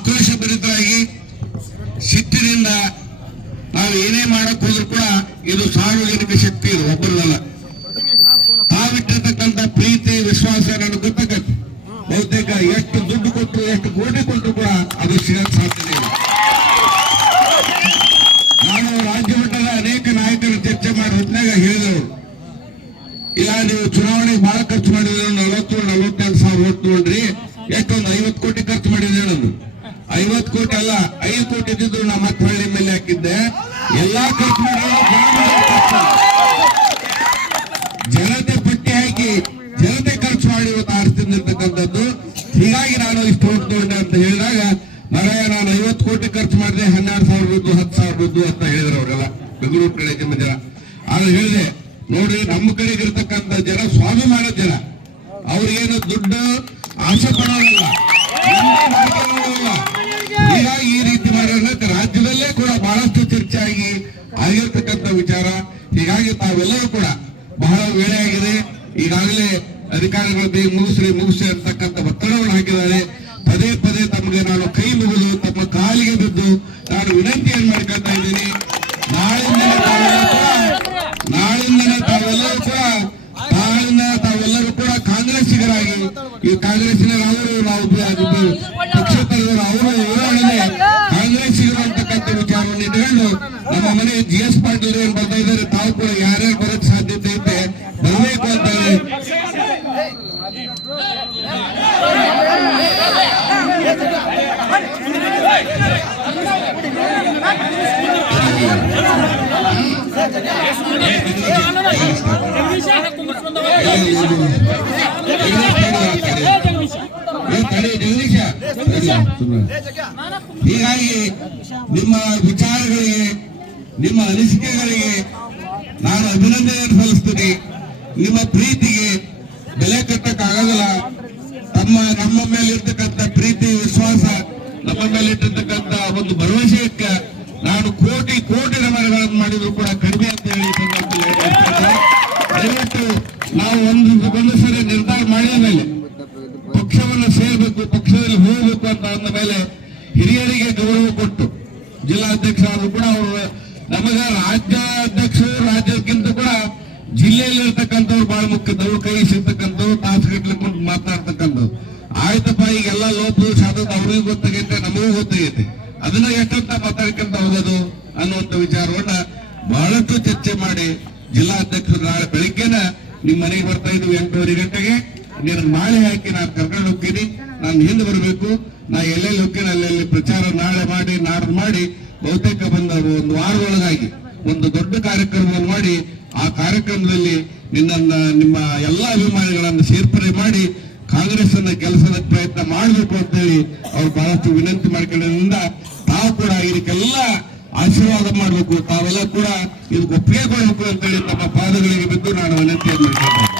ಆಕ್ರೋಶಭರಿತರಾಗಿ ಸಿಟ್ಟಿನಿಂದ ನಾವು ಏನೇ ಮಾಡಕ್ ಹೋದ್ರು ಕೂಡ ಇದು ಸಾರ್ವಜನಿಕ ಶಕ್ತಿ, ಇದು ಒಬ್ಬರಲ್ಲ ತಾವಿಟ್ಟಿರ್ತಕ್ಕಂಥ ಪ್ರೀತಿ, ವಿಶ್ವಾಸ ನನಗೆ ಗೊತ್ತಾಗತ್ತೆ. ಬಹುತೇಕ ಎಷ್ಟು ದುಡ್ಡು ಕೊಟ್ಟು ಎಷ್ಟು ಕೋಟಿ ಕೊಟ್ಟು ಕೂಡ ಅದು ಸಿಗಕ್ಕೆ ಸಾಧ್ಯತೆ ನಾನು ರಾಜ್ಯ ಮಟ್ಟದ ಅನೇಕ ನಾಯಕರು ಚರ್ಚೆ ಮಾಡಿ ಹೊತ್ನಾಗ ಹೇಳಿದವರು ಇಲ್ಲ, ನೀವು ಚುನಾವಣೆಗೆ ಬಹಳ ಖರ್ಚು ಮಾಡಿದ್ರು, ನಲವತ್ತು ನಲವತ್ತೆರಡು ಸಾವಿರ ಓಟ್ ತಗೊಂಡ್ರಿ ಐವತ್ತು ಕೋಟಿ ಖರ್ಚು ಮಾಡಿದ್ರೆ ನಾನು ಐವತ್ತು ಕೋಟಿ ಅಲ್ಲ ಐದು ಕೋಟಿ ಇದ್ದಿದ್ರು ನಮ್ಮ ಮತ್ತೆ ಹಳ್ಳಿ ಮೇಲೆ ಹಾಕಿದ್ದೆ. ಎಲ್ಲಾ ಖರ್ಚು ಜನತೆ ಪಟ್ಟಿ ಹಾಕಿ, ಜನತೆ ಖರ್ಚು ಮಾಡಿ ಇವತ್ತು ಆರಿಸ್ತಿರ್ತಕ್ಕಂಥದ್ದು ಹೀಗಾಗಿ ನಾನು ಇಷ್ಟು ಓಟ್ ತಗೊಂಡೆ ಅಂತ ಹೇಳಿದಾಗ, ಮರಾಯ, ನಾನು ಐವತ್ತು ಕೋಟಿ ಖರ್ಚು ಮಾಡಿದೆ, ಹನ್ನೆರಡು ಸಾವಿರ ರುದ್ದು ಹತ್ತು ಸಾವಿರ ರುದ್ದು ಅಂತ ಹೇಳಿದ್ರು ಅವರೆಲ್ಲ. ಬೆಂಗಳೂರು ಕಡೆ ಜನ ಜನ. ಆದ್ರೆ ಹೇಳಿದೆ, ನೋಡಿ, ನಮ್ಮ ಕಡೆಗೆ ಇರ್ತಕ್ಕಂಥ ಜನ, ಸ್ವಾಭಿಮಾನ ಜನ. ಅವ್ರಿಗೇನು ದುಡ್ಡು ಆಸೆ ಪಡೋರಲ್ಲ ಚರ್ಚೆ ಆಗಿರ್ತಕ್ಕಂಥ ವಿಚಾರ. ಹೀಗಾಗಿ ತಾವೆಲ್ಲರೂ ಕೂಡ ಬಹಳ ವೇಳೆ ಆಗಿದೆ. ಈಗಾಗಲೇ ಅಧಿಕಾರಿಗಳು ಬೇಗ ಮುಗಿಸ್ರಿ ಮುಗಿಸ್ರಿ ಅಂತಕ್ಕಂಥ ಒತ್ತಡವನ್ನು ಹಾಕಿದ್ದಾರೆ. ಪದೇ ಪದೇ ತಮಗೆ ನಾನು ಕೈ ಮುಗಿದು, ತಮ್ಮ ಕಾಲಿಗೆ ಬಿದ್ದು ನಾನು ವಿನಂತಿಯನ್ನು ಮಾಡ್ಕೊಳ್ತಾ ಇದ್ದೀನಿ. ನಾಳಿಂದ ನಾಳಿಂದ ತಾವೆಲ್ಲರೂ ಕೂಡ ನಾಳಿಂದ ತಾವೆಲ್ಲರೂ ಕೂಡ ಕಾಂಗ್ರೆಸ್ಸಿಗರಾಗಿ, ಈ ಕಾಂಗ್ರೆಸ್ಸಿನವರು ನಾವು ಪಕ್ಷ ಪಕ್ಷೇತರರು ಅವರು ವಿಚಾರವನ್ನು ಇಟ್ಕೊಂಡು ನಮ್ಮ ಮನೆ ಜಿ ಎಸ್ ಪಾಟೀಲ್ ಏನ್ ಬರ್ತಾ ಇದ್ದಾರೆ ತಾವು ಕೂಡ ಯಾರ್ಯಾರು ಬರೋಕ್ ಸಾಧ್ಯತೆ ಐತೆ ಬರಬೇಕು ಅಂತ ಹೇಳಿ ಏ, ತಡಿ, ಜಗದೀಶ. ಹೀಗಾಗಿ ನಿಮ್ಮ ವಿಚಾರಗಳಿಗೆ, ನಿಮ್ಮ ಅನಿಸಿಕೆಗಳಿಗೆ ನಾನು ಅಭಿನಂದನೆ ಸಲ್ಲಿಸ್ತೀನಿ ನಿಮ್ಮ ಪ್ರೀತಿಗೆ ಬೆಲೆ ಕಟ್ಟಕ್ಕಾಗಲ್ಲ ತಮ್ಮ, ನಮ್ಮ ಮೇಲೆ ಇರ್ತಕ್ಕಂಥ ಪ್ರೀತಿ, ವಿಶ್ವಾಸ, ನಮ್ಮ ಮೇಲೆ ಇಟ್ಟಿರ್ತಕ್ಕಂಥ ಒಂದು ಭರವಸೆಯಕ್ಕೆ ನಾನು ಕೋಟಿ ಕೋಟಿ ನಮನಗಳನ್ನು ಮಾಡಿದ್ರು ಕೂಡ ಕಡಿಮೆ ಅಂತ ಹೇಳಿ. ದಯವಿಟ್ಟು ನಾವು ಒಂದು ಒಂದು ಸರಿ ನಿರ್ಧಾರ ಮಾಡಿದ ಮೇಲೆ ಪಕ್ಷವನ್ನು ಸೇರಬೇಕು, ಪಕ್ಷದಲ್ಲಿ ಹೋಗಬೇಕು ಅಂತ ಅಂದ ಮೇಲೆ ಹಿರಿಯರಿಗೆ ಗೌರವ ಕೊಟ್ಟು ಜಿಲ್ಲಾಧ್ಯಕ್ಷರಾದ್ರು ಕೂಡ ಅವರು ನಮಗ ರಾಜ್ಯಾಧ್ಯಕ್ಷರು ರಾಜ್ಯಕ್ಕಿಂತ ಕೂಡ ಜಿಲ್ಲೆಯಲ್ಲಿ ಇರ್ತಕ್ಕಂಥವ್ರು ಬಹಳ ಮುಖ್ಯದವ್ರು ಕೈ ಸಿಗ್ತಕ್ಕಂಥವ್ರು ತಾಸುಗಟ್ಲೆ ಕುಂತು ಮಾತನಾಡ್ತಕ್ಕಂಥವ್ರು ಆಯ್ತಪ್ಪ, ಈಗೆಲ್ಲ ಲೋಪದೋಷ ಸಾಧಕ ಅವ್ರಿಗೂ ಗೊತ್ತಾಗೈತೆ, ನಮಗೂ ಗೊತ್ತಾಗೈತೆ. ಅದನ್ನ ಎಷ್ಟಂತ ಮಾತಾಡ್ಕೊಂತ ಹೋಗೋದು ಅನ್ನುವಂಥ ವಿಚಾರವನ್ನ ಬಹಳಷ್ಟು ಚರ್ಚೆ ಮಾಡಿ ಜಿಲ್ಲಾಧ್ಯಕ್ಷರು ನಾಳೆ ಬೆಳಿಗ್ಗೆನ ನಿಮ್ಮ ಮನೆಗೆ ಬರ್ತಾ ಇದ್ವಿ ಎಂಟೂವರೆ ಗಂಟೆಗೆ. ನೀನು ನಾಳೆ ಹಾಕಿ ನಾನು ಕರ್ಕೊಂಡು ಹೋಗ್ತೀನಿ? ನಾನು ಹಿಂದೆ ಬರಬೇಕು? ನಾ ಎಲ್ಲೆಲ್ಲಿ ಹೋಗ್ತೀನಿ? ಅಲ್ಲೆಲ್ಲಿ ಪ್ರಚಾರ ನಾಳೆ ಮಾಡಿ, ನಾಡ್ದು ಮಾಡಿ, ಬಹುತೇಕ ಬಂದ ಒಂದು ವಾರದೊಳಗಾಗಿ ಒಂದು ದೊಡ್ಡ ಕಾರ್ಯಕ್ರಮವನ್ನು ಮಾಡಿ, ಆ ಕಾರ್ಯಕ್ರಮದಲ್ಲಿ ನಿನ್ನನ್ನ, ನಿಮ್ಮ ಎಲ್ಲ ಅಭಿಮಾನಿಗಳನ್ನು ಸೇರ್ಪಡೆ ಮಾಡಿ ಕಾಂಗ್ರೆಸ್ ಅನ್ನ ಕೆಲಸದ ಪ್ರಯತ್ನ ಮಾಡಬೇಕು ಅಂತ ಹೇಳಿ ಅವ್ರು ಬಹಳಷ್ಟು ವಿನಂತಿ ಮಾಡ್ಕೊಳ್ಳೋದ್ರಿಂದ ತಾವು ಕೂಡ ಇದಕ್ಕೆಲ್ಲ ಆಶೀರ್ವಾದ ಮಾಡಬೇಕು. ತಾವೆಲ್ಲ ಕೂಡ ಇದಕ್ಕೆ ಒಪ್ಪಿಗೆ ಕೊಡಬೇಕು ಅಂತ ಹೇಳಿ ತಮ್ಮ ಪಾದಗಳಿಗೆ ಬಿದ್ದು ನಾನು ವಿನಂತಿಯನ್ನು ಮಾಡ್ಕೊಳ್ತೇನೆ